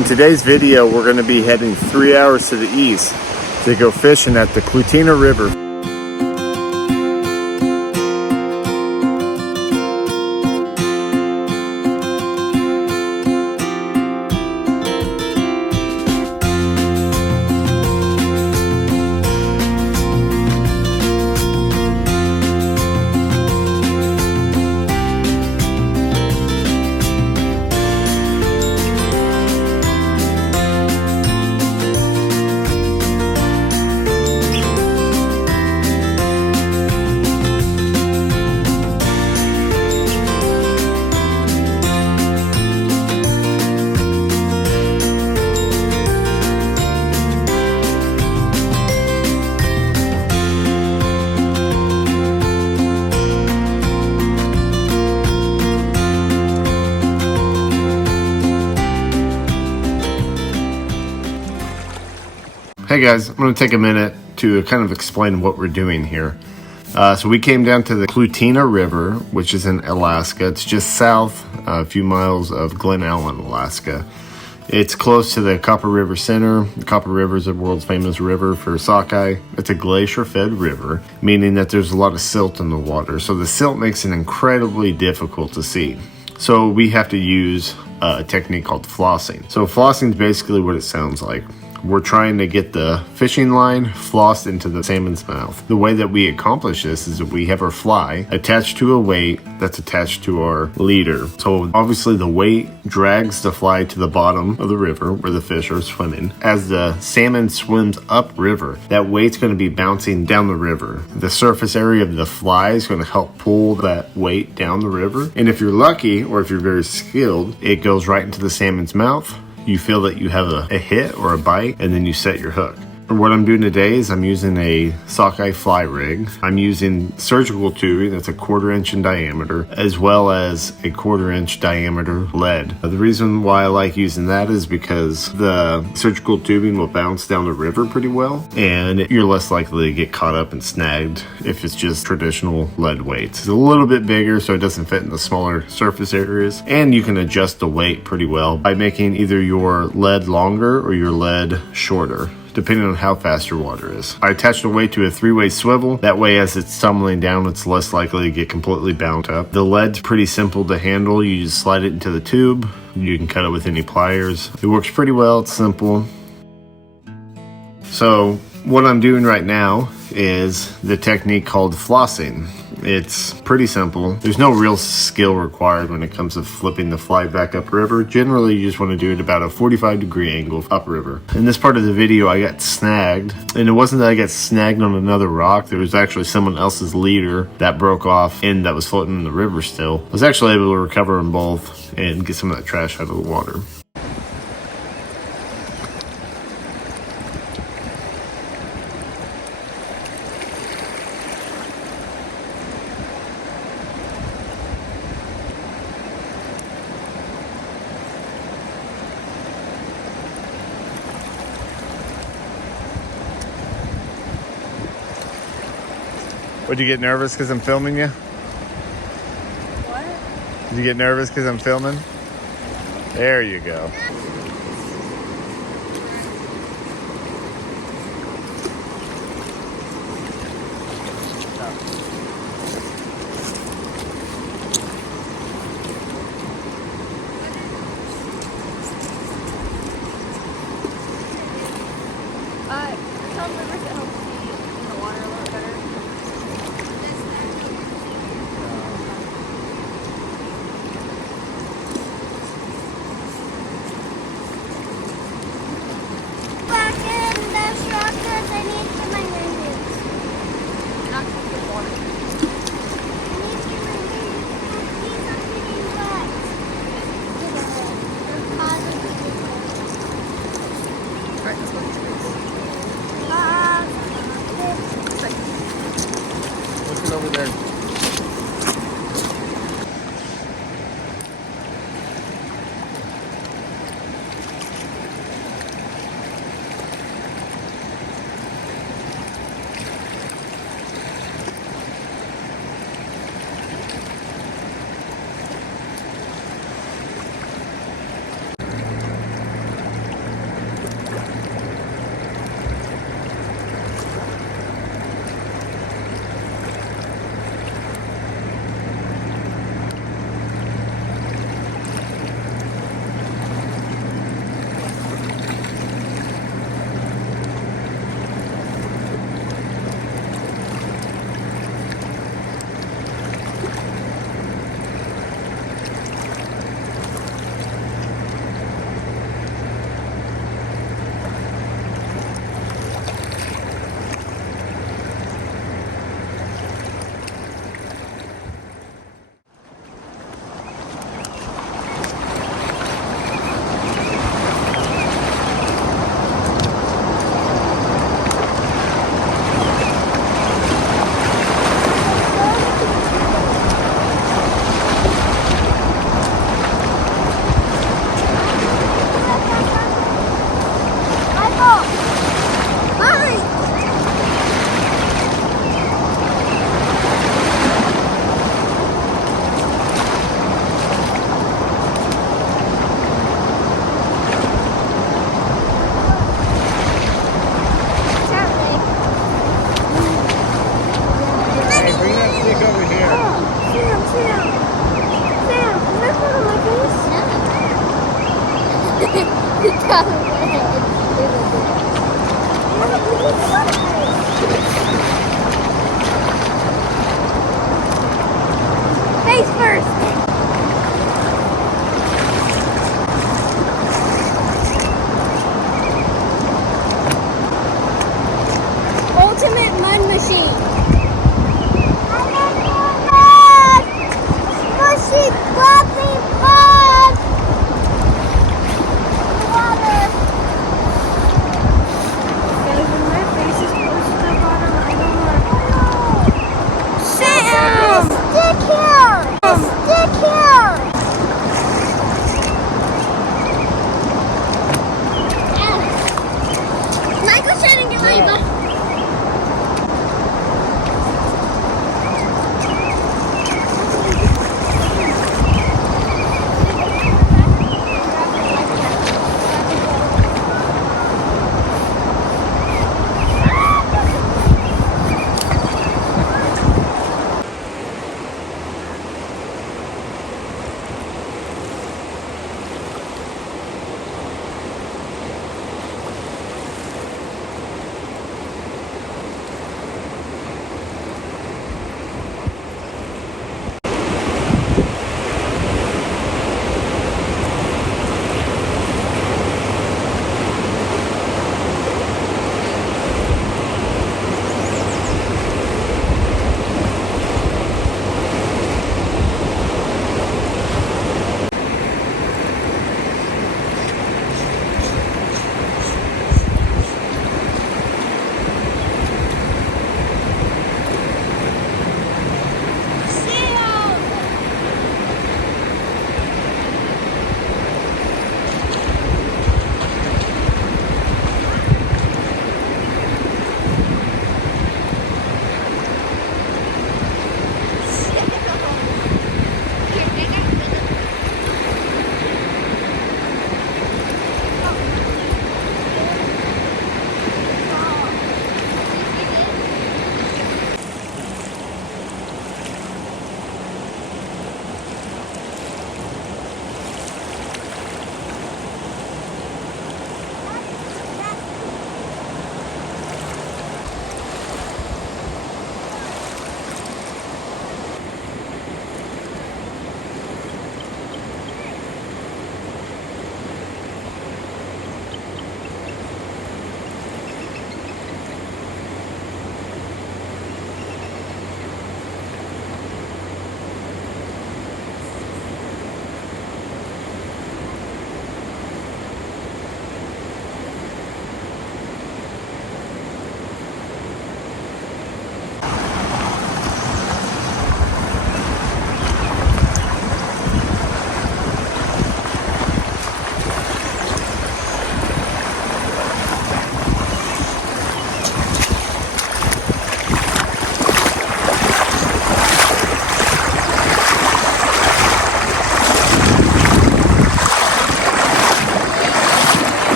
In today's video, we're going to be heading 3 hours to the east to go fishing at the Kultina River. Hey guys, I'm going to take a minute to kind of explain what we're doing here. So we came down to the Kultina River, which is in Alaska. It's just south, a few miles of Glen Allen, Alaska. It's close to the Copper River Center. The Copper River is the world's famous river for sockeye. It's a glacier-fed river, meaning that there's a lot of silt in the water. So the silt makes it incredibly difficult to see. So we have to use a technique called flossing. So flossing is basically what it sounds like. We're trying to get the fishing line flossed into the salmon's mouth. The way that we accomplish this is that we have our fly attached to a weight that's attached to our leader. So obviously the weight drags the fly to the bottom of the river where the fish are swimming. As the salmon swims upriver, that weight's going to be bouncing down the river. The surface area of the fly is going to help pull that weight down the river. And if you're lucky, or if you're very skilled, it goes right into the salmon's mouth. You feel that you have a hit or a bite, and then you set your hook. What I'm doing today is I'm using a sockeye fly rig. I'm using surgical tubing that's a 1/4 inch in diameter, as well as a 1/4 inch diameter lead. The reason why I like using that is because the surgical tubing will bounce down the river pretty well, and you're less likely to get caught up and snagged if it's just traditional lead weights. It's a little bit bigger, so it doesn't fit in the smaller surface areas, and you can adjust the weight pretty well by making either your lead longer or your lead shorter, depending on how fast your water is. I attached the weight to a 3-way swivel. That way, as it's tumbling down, it's less likely to get completely bound up. The lead's pretty simple to handle. You just slide it into the tube. You can cut it with any pliers. It works pretty well. It's simple. So what I'm doing right now is the technique called flossing. It's pretty simple. There's no real skill required when it comes to flipping the fly back upriver. Generally, you just want to do it about a 45-degree angle upriver. In this part of the video, I got snagged, and it wasn't that I got snagged on another rock. There was actually someone else's leader that broke off and that was floating in the river still. I was actually able to recover them both and get some of that trash out of the water. Would you get nervous because I'm filming you? What? Did you get nervous because I'm filming? There you go. Some rivers that help me in the water a lot better. Top of my head. Face first. Ultimate mud machine. Mushy, fluffy mud. Water. Guys, when my face is close to the bottom, I don't want to. Sam! Stick here! Stick here! Michael's trying to get my butt.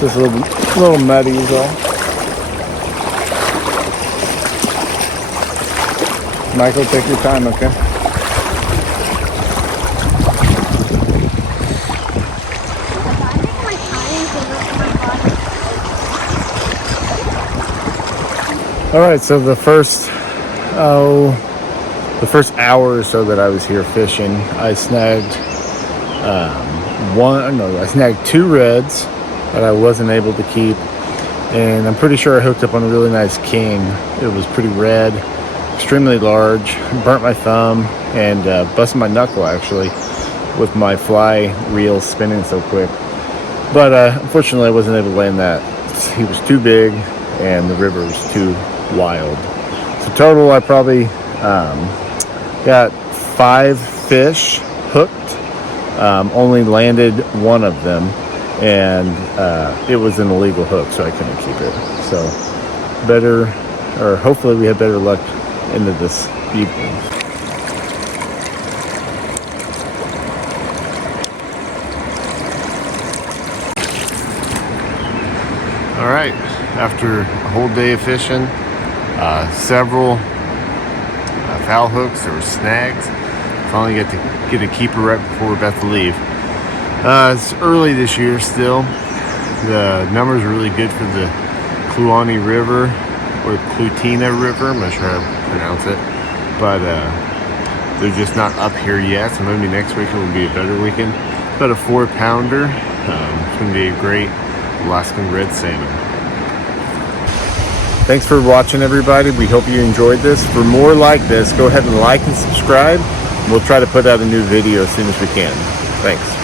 It's just a little muddy is all. Michael, take your time, okay? All right, so the first hour or so that I was here fishing, I snagged I snagged 2 reds that I wasn't able to keep, and I'm pretty sure I hooked up on a really nice king. It was pretty red, extremely large, burnt my thumb, and busted my knuckle actually with my fly reel spinning so quick. But unfortunately I wasn't able to land that. He was too big and the river was too wild. So total I probably got 5 fish hooked. Only landed 1 of them, and it was an illegal hook, so I couldn't keep it. So hopefully we have better luck into this evening. after a whole day of fishing. Several foul hooks or snags. Finally get a keeper right before we're about to leave. It's early this year still. The numbers are really good for the Kultina River or Kultina River. I'm not sure how to pronounce it, but they're just not up here yet. So maybe next weekend will be a better weekend. About a 4-pounder. It's going to be a great Alaskan red salmon. Thanks for watching, everybody. We hope you enjoyed this. For more like this, go ahead and like and subscribe. We'll try to put out a new video as soon as we can. Thanks.